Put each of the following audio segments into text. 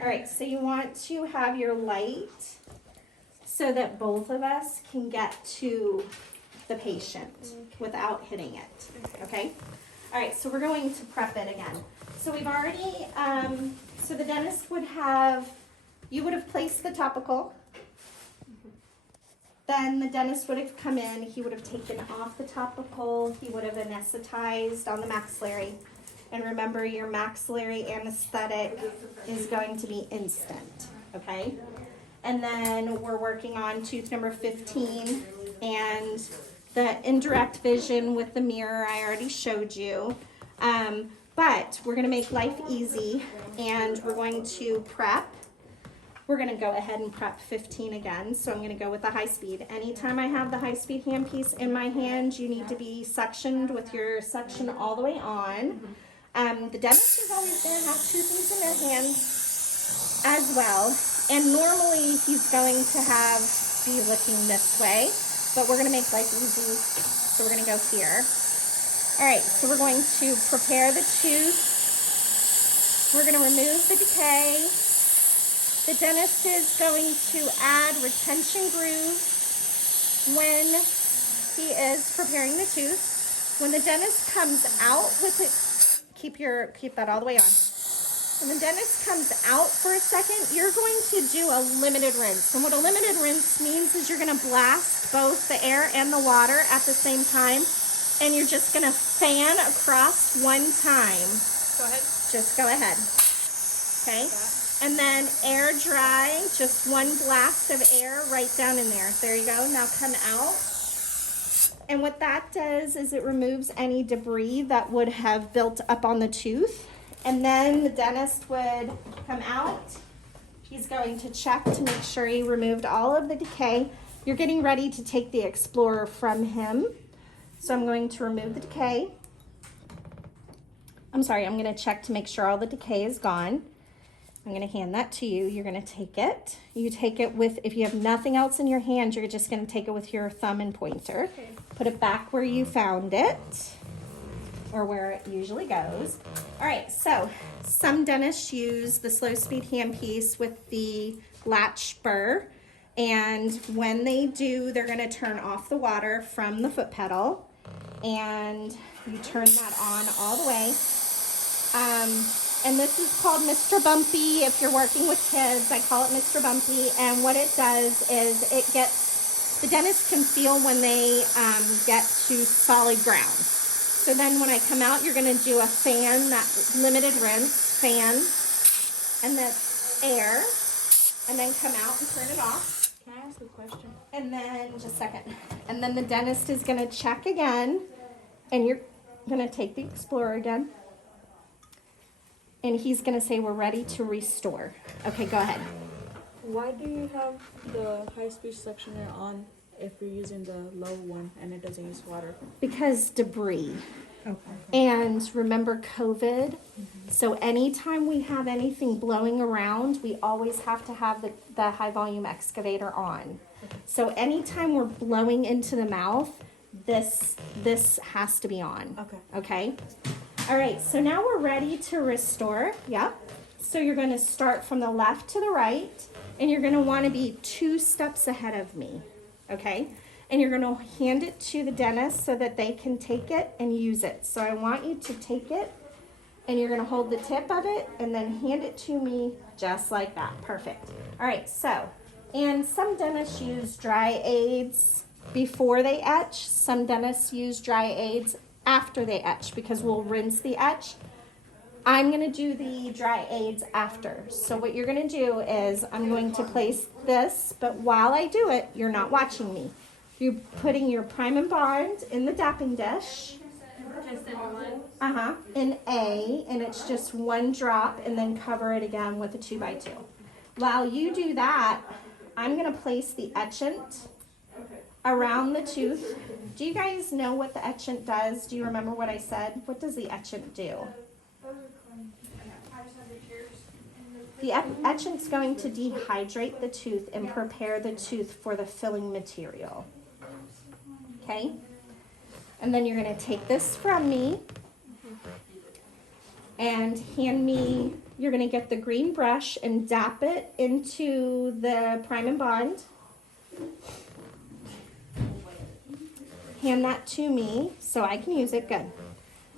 All right, so you want to have your light so that both of us can get to the patient without hitting it, okay? All right, so we're going to prep it again. So we've already, so the dentist would have, you would have placed the topical. Then the dentist would have come in, he would have taken off the topical, he would have anesthetized on the maxillary. And remember, your maxillary anesthetic is going to be instant, okay? And then we're working on tooth number 15 and the indirect vision with the mirror I already showed you. But we're gonna make life easy and we're going to prep. We're gonna go ahead and prep 15 again. So I'm gonna go with the high speed. Anytime I have the high speed handpiece in my hand, you need to be suctioned with your suction all the way on. The dentist is always going to have two things in their hands as well. And normally he's going to be looking this way, but we're going to make life easy. So we're going to go here. All right, so we're going to prepare the tooth. We're going to remove the decay. The dentist is going to add retention grooves when he is preparing the tooth. When the dentist comes out with it, keep that all the way on. When the dentist comes out for a second, you're going to do a limited rinse. And what a limited rinse means is you're going to blast both the air and the water at the same time. And you're just going to fan across one time. Go ahead. Just go ahead. Okay? And then air dry, just one blast of air right down in there. There you go. Now come out. And what that does is it removes any debris that would have built up on the tooth. And then the dentist would come out. He's going to check to make sure he removed all of the decay. You're getting ready to take the Explorer from him. So I'm going to remove the decay. I'm going to check to make sure all the decay is gone. I'm going to hand that to you. You're going to take it. You take it with, if you have nothing else in your hand, you're just going to take it with your thumb and pointer. Okay. Put it back where you found it, or where it usually goes. All right, so some dentists use the slow speed handpiece with the latch spur. And when they do, they're going to turn off the water from the foot pedal. And you turn that on all the way. And this is called Mr. Bumpy. If you're working with kids, I call it Mr. Bumpy. And what it does is the dentist can feel when they get to solid ground. So then when I come out, you're going to do a fan, that limited rinse, fan, and that's air. And then come out and turn it off. Can I ask a question? And then, just a second. And then the dentist is going to check again. And you're going to take the Explorer again. And he's going to say, we're ready to restore. Okay, go ahead. Why do you have the high-speed sectioner on if you're using the low one and it doesn't use water? Because debris. Okay. And remember COVID? So anytime we have anything blowing around, we always have to have the high volume excavator on. So anytime we're blowing into the mouth, this has to be on. Okay. Okay? All right, so now we're ready to restore. Yeah. So you're going to start from the left to the right, and you're going to want to be 2 steps ahead of me. Okay? And you're going to hand it to the dentist so that they can take it and use it. So I want you to take it, and you're going to hold the tip of it and then hand it to me just like that. Perfect. All right, so, and some dentists use dry aids before they etch. Some dentists use dry aids after they etch because we'll rinse the etch. I'm going to do the dry aids after. So what you're going to do is I'm going to place this, but while I do it, you're not watching me. You're putting your prime and bond in the dapping dish. Just in one? In A, and it's just 1 drop, and then cover it again with a 2x2. While you do that, I'm going to place the etchant around the tooth. Do you guys know what the etchant does? Do you remember what I said? What does the etchant do? The etchant's going to dehydrate the tooth and prepare the tooth for the filling material. Okay? And then you're going to take this from me and hand me you're gonna get the green brush and dap it into the prime and bond. Hand that to me so I can use it. Good.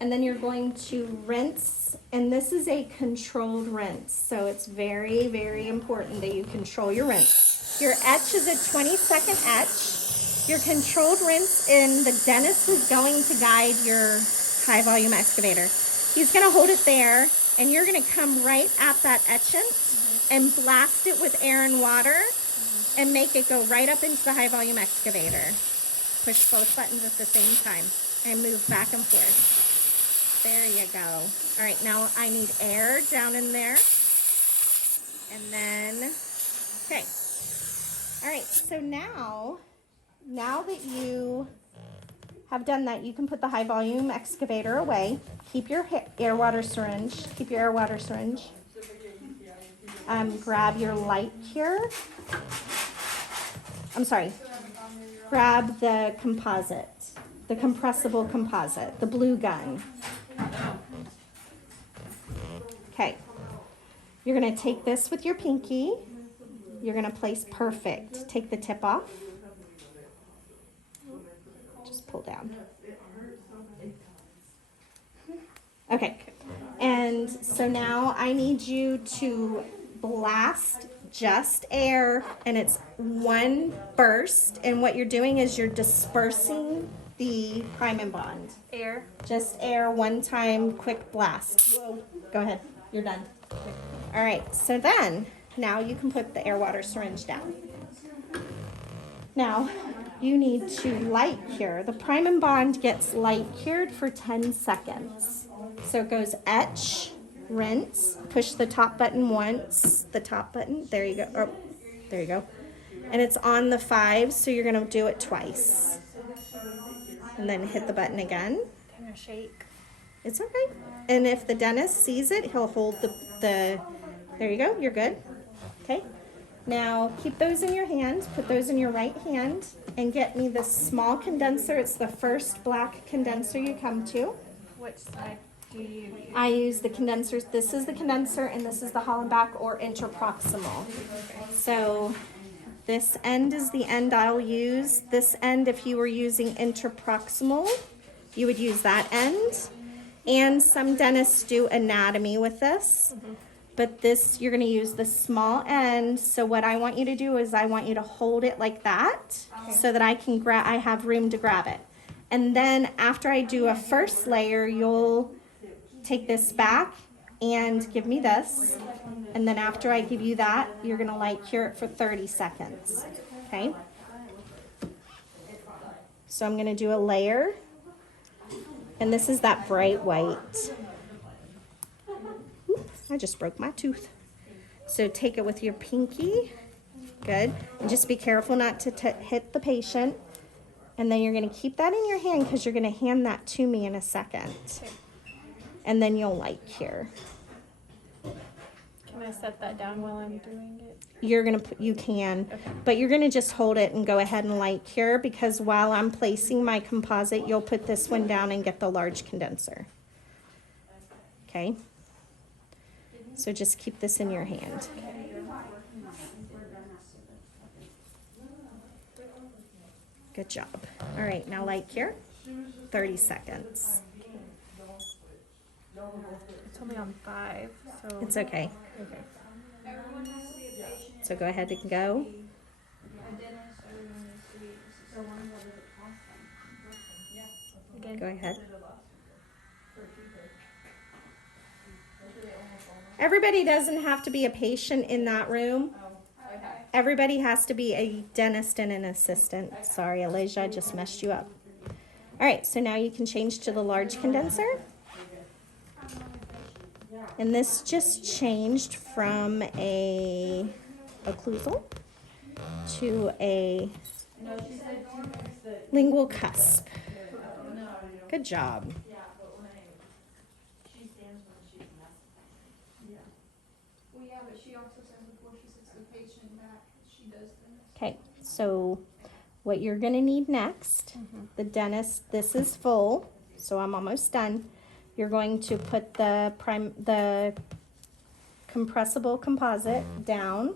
And then you're going to rinse, and this is a controlled rinse, so it's very, very important that you control your rinse. Your etch is a 20-second etch. Your controlled rinse, and the dentist is going to guide your high volume excavator. He's gonna hold it there, and you're gonna come right at that etchant and blast it with air and water and make it go right up into the high volume excavator. Push both buttons at the same time and move back and forth. There you go. All right, now I need air down in there. And then, okay. All right, so now that you have done that, you can put the high volume excavator away. Keep your air water syringe. Keep your air water syringe. Grab your light here. I'm sorry. Grab the composite, the compressible composite, the blue gun. Okay. You're going to take this with your pinky. You're going to place perfect. Take the tip off. Just pull down. Okay. And so now I need you to blast just air, and it's one burst, and what you're doing is you're dispersing the prime and bond. Air. Just air, one time, quick blast. Whoa. Go ahead. You're done. All right. So then, now you can put the air water syringe down. Now, you need to light cure. The prime and bond gets light cured for 10 seconds. So it goes etch, rinse, push the top button once, the top button, there you go, oh, there you go. And it's on the 5, so you're gonna do it twice. And then hit the button again. Kind of shake. It's okay. And if the dentist sees it, he'll hold the there you go, you're good. Okay. Now keep those in your hand, put those in your right hand, and get me this small condenser. It's the first black condenser you come to. Which side do you use? I use the condensers. This is the condenser, and this is the Hollenbach or interproximal. So this end is the end I'll use. This end, if you were using interproximal, you would use that end. And some dentists do anatomy with this. But this, you're going to use the small end. So what I want you to do is I want you to hold it like that, so that I can I have room to grab it. And then after I do a first layer, you'll take this back and give me this. And then after I give you that, you're going to light cure it for 30 seconds. Okay? So I'm going to do a layer. And this is that bright white. I just broke my tooth. So take it with your pinky. Good. And just be careful not to hit the patient. And then you're going to keep that in your hand because you're going to hand that to me in a second. And then you'll light cure. Can I set that down while I'm doing it? You're going to you can. Okay. But you're going to just hold it and go ahead and light cure, because while I'm placing my composite, you'll put this one down and get the large condenser. Okay? So just keep this in your hand. Good job. All right, now light cure. 30 seconds. It's only on 5, so. It's okay. Okay. So go ahead and go. Again. Go ahead. Everybody doesn't have to be a patient in that room. Everybody has to be a dentist and an assistant. Sorry, Elijah, I just messed you up. All right, so now you can change to the large condenser. And this just changed from a occlusal to a lingual cusp. Good job. Okay, so what you're going to need next, the dentist, this is full, so I'm almost done. You're going to put the Compressible Composite down.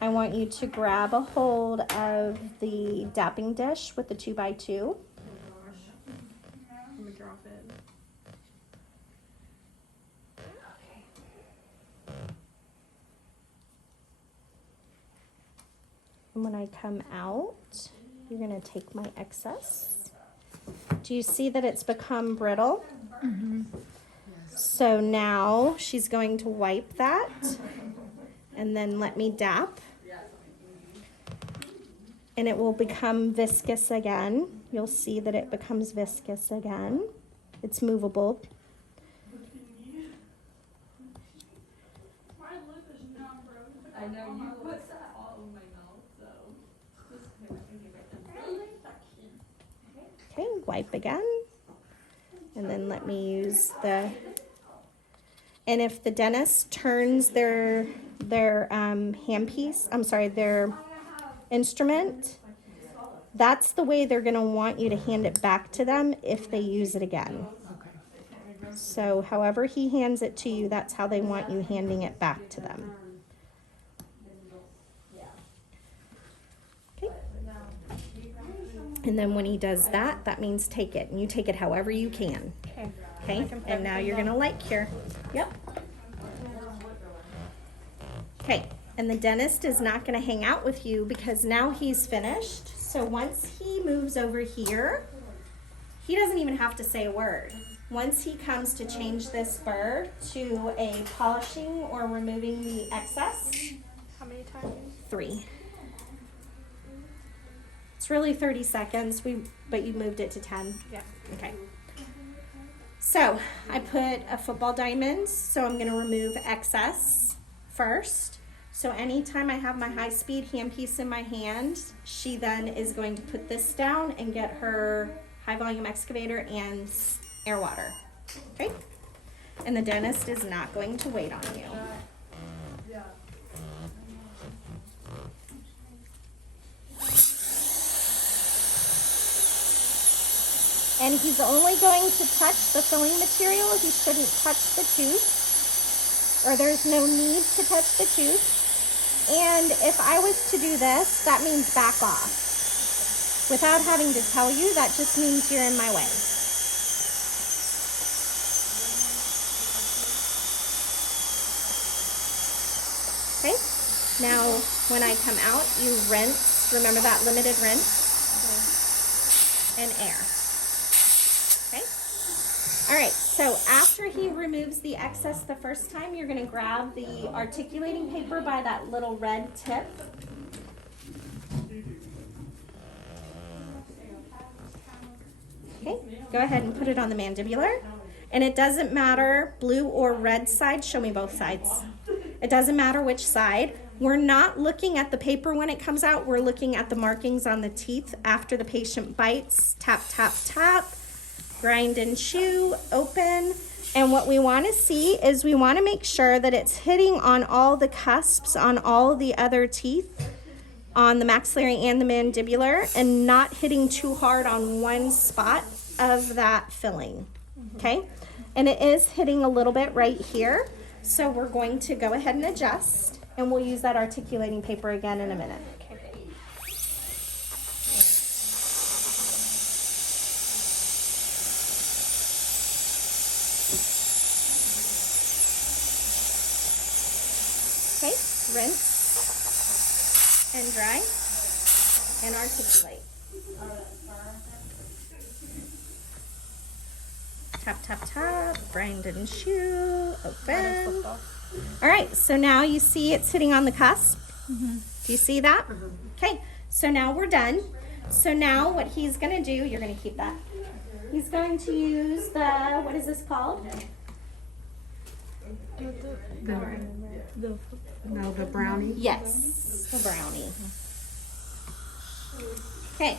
I want you to grab a hold of the dapping dish with the 2x2. I'm gonna drop it. And when I come out, you're gonna take my excess. Do you see that it's become brittle? Mm-hmm. So now she's going to wipe that and then let me dap. And it will become viscous again. You'll see that it becomes viscous again. It's movable. I know you put that all in my mouth, so Okay, wipe again. And then let me use the, and if the dentist turns their handpiece, I'm sorry, their instrument, that's the way they're gonna want you to hand it back to them if they use it again. So however he hands it to you, that's how they want you handing it back to them. Okay. And then when he does that, that means take it. And you take it however you can. Okay. Okay? And now you're gonna light cure. Yep. Okay. And the dentist is not gonna hang out with you because now he's finished. So once he moves over here, he doesn't even have to say a word. Once he comes to change this burr to a polishing or removing the excess, How many times? 3. It's really 30 seconds, but you moved it to 10. Yeah. Okay. So I put a football diamond, so I'm gonna remove excess first. So anytime I have my high-speed handpiece in my hand, she then is going to put this down and get her high-volume excavator and air water. Okay? And the dentist is not going to wait on you. And he's only going to touch the filling material. He shouldn't touch the tooth, or there's no need to touch the tooth. And if I was to do this, that means back off. Without having to tell you, that just means you're in my way. Okay, now when I come out, you rinse. Remember that limited rinse? And air. Okay? All right, so after he removes the excess the first time, you're gonna grab the articulating paper by that little red tip. Okay, go ahead and put it on the mandibular. And it doesn't matter blue or red side, show me both sides. It doesn't matter which side. We're not looking at the paper when it comes out, we're looking at the markings on the teeth after the patient bites. Tap, tap, tap. Grind and chew, open. And what we want to see is we want to make sure that it's hitting on all the cusps on all the other teeth, on the maxillary and the mandibular, and not hitting too hard on one spot of that filling. Okay? And it is hitting a little bit right here. So we're going to go ahead and adjust, and we'll use that articulating paper again in a minute. Okay, rinse and dry and articulate. Tap, tap, tap, grind and chew, open. All right, so now you see it's sitting on the cusp. Do you see that? Okay, so now we're done. So now what he's gonna do, you're gonna keep that. He's going to use the, what is this called? the brownie. Yes, the brownie. Okay.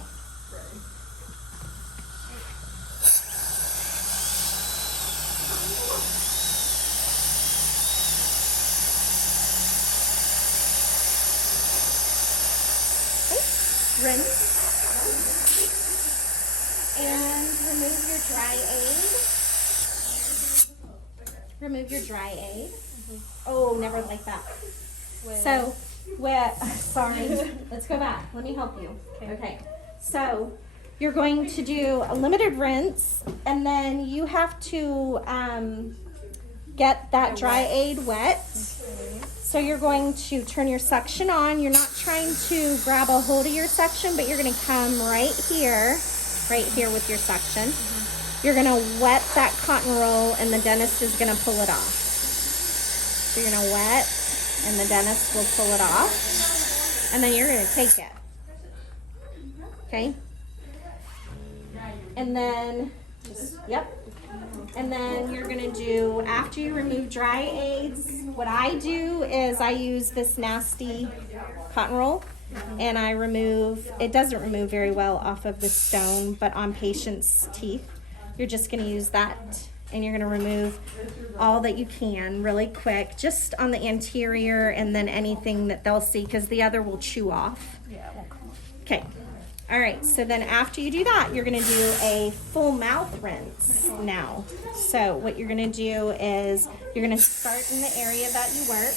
Rinse and remove your dry aid. remove your dry aid. Oh, never like that. Wait. So, sorry, let's go back. Let me help you. Okay. So, you're going to do a limited rinse, and then you have to get that dry aid wet. So you're going to turn your suction on. You're not trying to grab a hold of your suction, but you're going to come right here with your suction. You're going to wet that cotton roll, and the dentist is going to pull it off. So you're going to wet, and the dentist will pull it off, and then you're going to take it. Okay? And then, and then you're gonna do, after you remove dry aids, what I do is I use this nasty cotton roll, and I remove, it doesn't remove very well off of the stone, but on patients' teeth, you're just gonna use that, and you're gonna remove all that you can really quick, just on the anterior, and then anything that they'll see, because the other will chew off. Okay. All right, so then after you do that, you're gonna do a full mouth rinse now. So what you're gonna do is you're gonna start in the area that you work,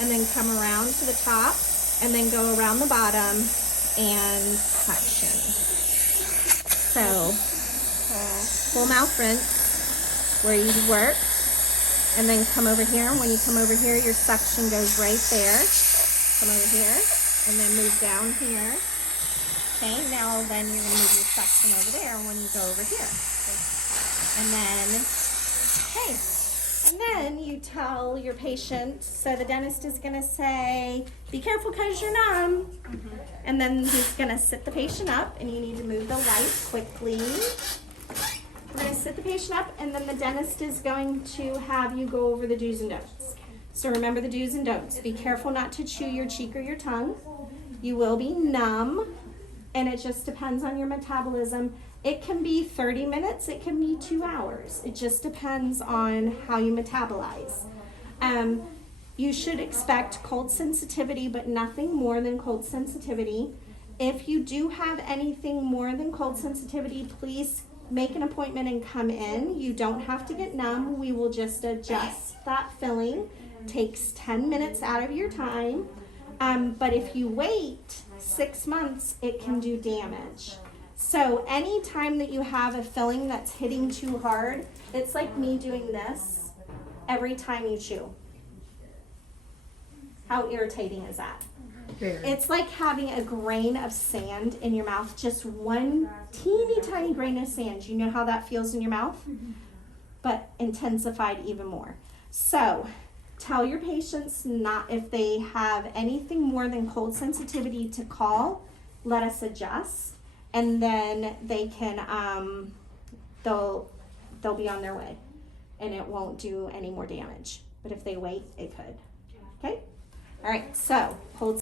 and then come around to the top, and then go around the bottom and suction. So full mouth rinse where you work, and then come over here. When you come over here, your suction goes right there. Come over here, and then move down here. Okay, now then you're going to move your suction over there when you go over here. And then you tell your patient, so the dentist is going to say, be careful because you're numb. And then he's going to sit the patient up, and you need to move the light quickly. We're going to sit the patient up, and then the dentist is going to have you go over the do's and don'ts. So remember the do's and don'ts. Be careful not to chew your cheek or your tongue. You will be numb. And it just depends on your metabolism. It can be 30 minutes, it can be 2 hours. It just depends on how you metabolize. You should expect cold sensitivity, but nothing more than cold sensitivity. If you do have anything more than cold sensitivity, please make an appointment and come in. You don't have to get numb. We will just adjust that filling. Takes 10 minutes out of your time. But if you wait 6 months, it can do damage. So any time that you have a filling that's hitting too hard, it's like me doing this every time you chew. How irritating is that? It's like having a grain of sand in your mouth, just one teeny tiny grain of sand. You know how that feels in your mouth? But intensified even more. So tell your patients not, if they have anything more than cold sensitivity, to call, let us adjust, and then they can, they'll be on their way, and it won't do any more damage. But if they wait, it could. Okay? All right, so hold